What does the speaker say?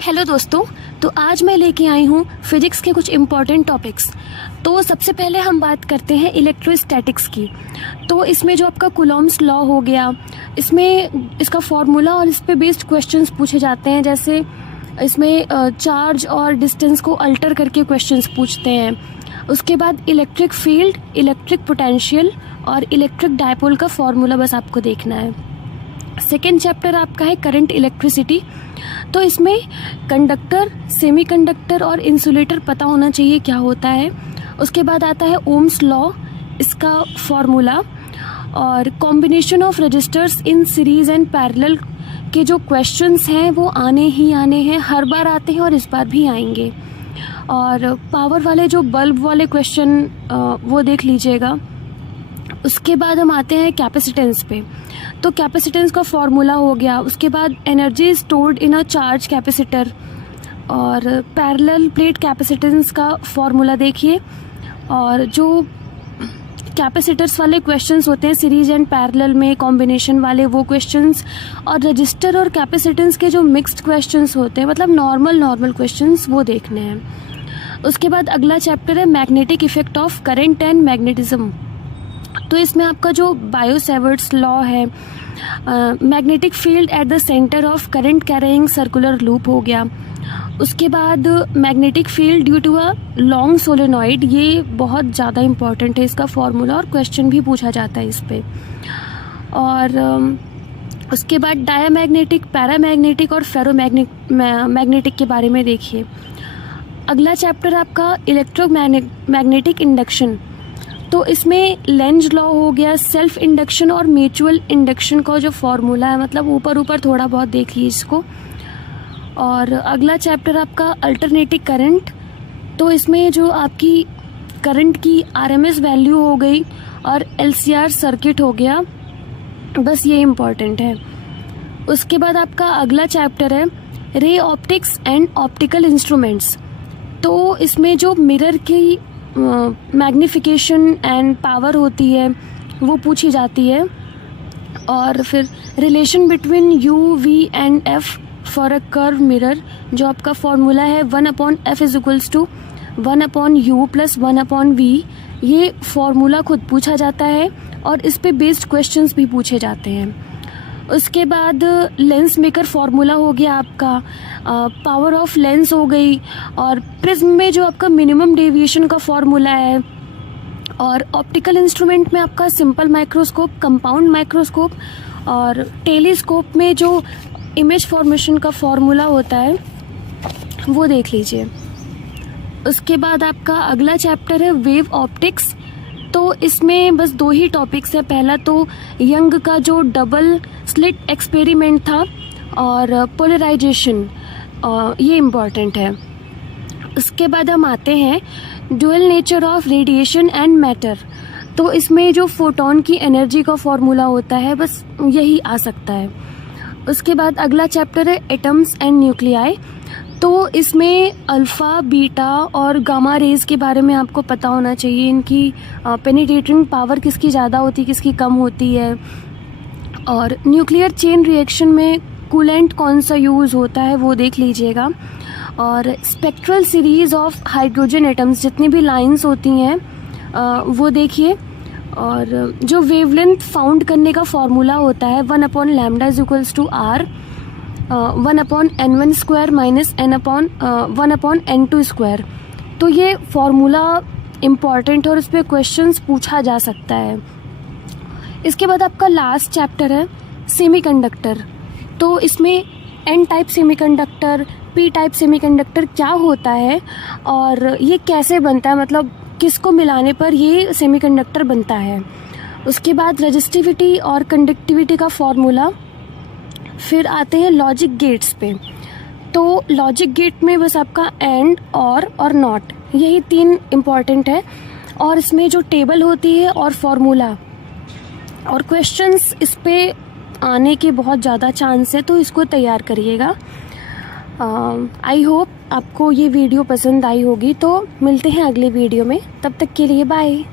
Hello दोस्तों, तो आज मैं लेके आई हूँ फिजिक्स के कुछ इम्पॉर्टेंट टॉपिक्स। तो सबसे पहले हम बात करते हैं इलेक्ट्रोस्टैटिक्स की। तो इसमें जो आपका कूलॉम्स लॉ हो गया, इसमें इसका फॉर्मूला और इस पे बेस्ड क्वेश्चंस पूछे जाते हैं। जैसे इसमें चार्ज और डिस्टेंस को अल्टर करके क्वेश्चंस पूछते हैं। उसके बाद इलेक्ट्रिक फील्ड, इलेक्ट्रिक पोटेंशियल और इलेक्ट्रिक डायपोल का फॉर्मूला बस आपको देखना है। सेकेंड चैप्टर आपका है करंट इलेक्ट्रिसिटी। तो इसमें कंडक्टर, सेमीकंडक्टर और इंसुलेटर पता होना चाहिए क्या होता है। उसके बाद आता है ओम्स लॉ, इसका फॉर्मूला, और combination of resistors in series and parallel के जो क्वेश्चंस हैं वो आने ही आने हैं, हर बार आते हैं और इस बार भी आएंगे। और पावर वाले जो बल्ब वाले क्वेश्चन वो देख लीजिएगा। उसके बाद हम आते हैं कैपेसिटेंस पे। तो कैपेसिटेंस का फॉर्मूला हो गया। उसके बाद energy stored in a charge capacitor, और पैरेलल प्लेट कैपेसिटेंस का फॉर्मूला देखिए। और जो कैपेसिटर्स वाले क्वेश्चंस होते हैं सीरीज एंड पैरेलल में, कॉम्बिनेशन वाले वो क्वेश्चंस, और रजिस्टर और कैपेसिटेंस के जो मिक्स्ड क्वेश्चंस होते हैं, मतलब नॉर्मल क्वेश्चंस, वो देखने हैं। उसके बाद अगला चैप्टर है magnetic effect of current and magnetism. तो इसमें आपका जो बायो-सैवर्ट्स लॉ है, magnetic field at the centre of current carrying circular loop हो गया। उसके बाद magnetic field due to a long solenoid, ये बहुत ज़्यादा इंपॉर्टेंट है इसका फॉर्मूला, और क्वेश्चन भी पूछा जाता है इस पे। और उसके बाद डायामैग्नेटिक, पैरामैग्नेटिक और फेरोमैग्नेटिक के बारे में देखिए। अगला चैप्टर आपका इलेक्ट्रोमैग्नेटिक इंडक्शन। तो इसमें लेंज लॉ हो गया, सेल्फ इंडक्शन और म्यूचुअल इंडक्शन का जो फॉर्मूला है, मतलब ऊपर थोड़ा बहुत देख लीजिए इसको। और अगला चैप्टर आपका अल्टरनेटिंग करंट। तो इसमें जो आपकी करंट की आरएमएस वैल्यू हो गई और एलसीआर सर्किट हो गया, बस ये इम्पॉर्टेंट है। उसके बाद आपका अगला चैप्टर है ray optics and optical instruments. तो इसमें जो मिरर की मैग्निफिकेशन एंड पावर होती है वो पूछी जाती है। और फिर relation between U, V and F for a curve mirror, जो आपका फॉर्मूला है 1/f is equals to 1/u plus 1/v। ये फॉर्मूला खुद पूछा जाता है और इस पे बेस्ड क्वेश्चंस भी पूछे जाते हैं। उसके बाद लेंस मेकर फॉर्मूला हो गया आपका, पावर ऑफ लेंस हो गई, और प्रिज्म में जो आपका मिनिमम डेविएशन का फॉर्मूला है। और ऑप्टिकल इंस्ट्रूमेंट में आपका सिंपल माइक्रोस्कोप, कंपाउंड माइक्रोस्कोप और टेलीस्कोप में जो इमेज फॉर्मेशन का फॉर्मूला होता है वो देख लीजिए। उसके बाद आपका अगला चैप्टर है वेव ऑप्टिक्स। तो इसमें बस 2 ही टॉपिक्स है। पहला तो यंग का जो डबल स्लिट एक्सपेरिमेंट था, और पोलराइजेशन, ये इम्पॉर्टेंट है। उसके बाद हम आते हैं dual nature of radiation and matter. तो इसमें जो फोटोन की एनर्जी का फॉर्मूला होता है, बस यही आ सकता है। उसके बाद अगला चैप्टर है एटम्स एंड न्यूक्लियाई। तो इसमें अल्फ़ा, बीटा और गामा रेज के बारे में आपको पता होना चाहिए। इनकी पेनिट्रेटिंग पावर किसकी ज़्यादा होती है, किसकी कम होती है। और न्यूक्लियर चेन रिएक्शन में कूलेंट कौन सा यूज़ होता है वो देख लीजिएगा। और spectral series of hydrogen atoms, जितनी भी लाइंस होती हैं वो देखिए। और जो वेवलेंथ फाउंड करने का फॉर्मूला होता है 1/λ is equals to r 1/n1 square minus n/1/n2 square. तो ये फॉर्मूला इम्पॉर्टेंट है और इस पर क्वेश्चंस पूछा जा सकता है। इसके बाद आपका लास्ट चैप्टर है सेमीकंडक्टर। तो इसमें N type semiconductor, P type semiconductor क्या होता है और ये कैसे बनता है, मतलब किसको मिलाने पर ये सेमीकंडक्टर बनता है। उसके बाद रजिस्टिविटी और कंडक्टिविटी का फॉर्मूला। फिर आते हैं लॉजिक गेट्स पे। तो लॉजिक गेट में बस आपका एंड, और नॉट, यही 3 इम्पॉर्टेंट है। और इसमें जो टेबल होती है और फॉर्मूला और क्वेश्चंस इस पे आने के बहुत ज़्यादा चांस है, तो इसको तैयार करिएगा। आई होप आपको ये वीडियो पसंद आई होगी। तो मिलते हैं अगले वीडियो में, तब तक के लिए बाय।